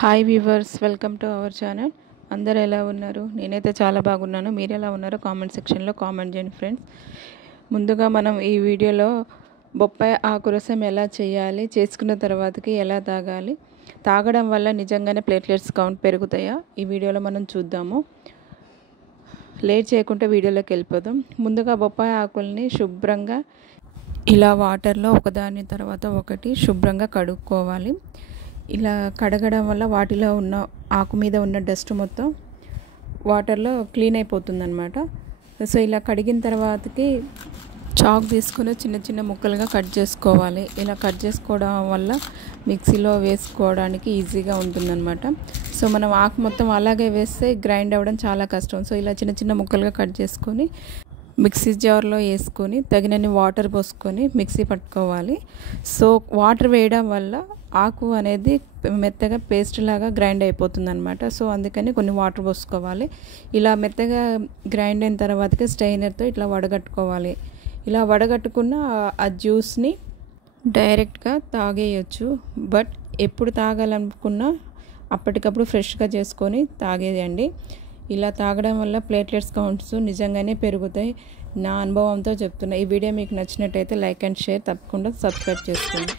Hi viewers, welcome to our channel. అందరు ఎలా ఉన్నారు? నేనైతే చాలా బాగున్నాను. మీరు ఎలా ఉన్నారో కామెంట్ సెక్షన్లో కామెంట్ చేయండి ఫ్రెండ్స్. ముందుగా మనం ఈ వీడియోలో బొప్పాయి ఆకు రసం ఎలా చేయాలి, చేసుకున్న తర్వాతకి ఎలా తాగాలి, తాగడం వల్ల నిజంగానే ప్లేట్లెట్స్ కౌంట్ పెరుగుతాయా, ఈ వీడియోలో మనం చూద్దాము. లేట్ చేయకుండా వీడియోలోకి వెళ్ళిపోదాం. ముందుగా బొప్పాయి ఆకుల్ని శుభ్రంగా ఇలా వాటర్లో ఒకదాని తర్వాత ఒకటి శుభ్రంగా కడుక్కోవాలి. ఇలా కడగడం వల్ల వాటిలో ఉన్న ఆకు మీద ఉన్న డస్ట్ మొత్తం వాటర్లో క్లీన్ అయిపోతుంది అన్నమాట. సో ఇలా కడిగిన తర్వాతకి చాక్ తీసుకుని చిన్న చిన్న ముక్కలుగా కట్ చేసుకోవాలి. ఇలా కట్ చేసుకోవడం వల్ల మిక్సీలో వేసుకోవడానికి ఈజీగా ఉంటుందన్నమాట. సో మనం ఆకు మొత్తం అలాగే వేస్తే గ్రైండ్ అవ్వడం చాలా కష్టం. సో ఇలా చిన్న చిన్న ముక్కలుగా కట్ చేసుకొని మిక్సీ జార్లో వేసుకొని తగినన్ని వాటర్ పోసుకొని మిక్సీ పట్టుకోవాలి. సో వాటర్ వేయడం వల్ల ఆకు అనేది మెత్తగా పేస్ట్ లాగా గ్రైండ్ అయిపోతుంది అనమాట. సో అందుకని కొన్ని వాటర్ పోసుకోవాలి. ఇలా మెత్తగా గ్రైండ్ అయిన తర్వాతకి స్ట్రైనర్తో ఇట్లా వడగట్టుకోవాలి. ఇలా వడగట్టుకున్న ఆ జ్యూస్ని డైరెక్ట్గా తాగేయచ్చు. బట్ ఎప్పుడు తాగాలనుకున్నా అప్పటికప్పుడు ఫ్రెష్గా చేసుకొని తాగేయండి. ఇలా తాగడం వల్ల ప్లేట్లెట్స్ కౌంట్స్ నిజంగానే పెరుగుతాయి. నా అనుభవంతో చెప్తున్నా. ఈ వీడియో మీకు నచ్చినట్టయితే లైక్ అండ్ షేర్, తప్పకుండా సబ్స్క్రైబ్ చేసుకోండి.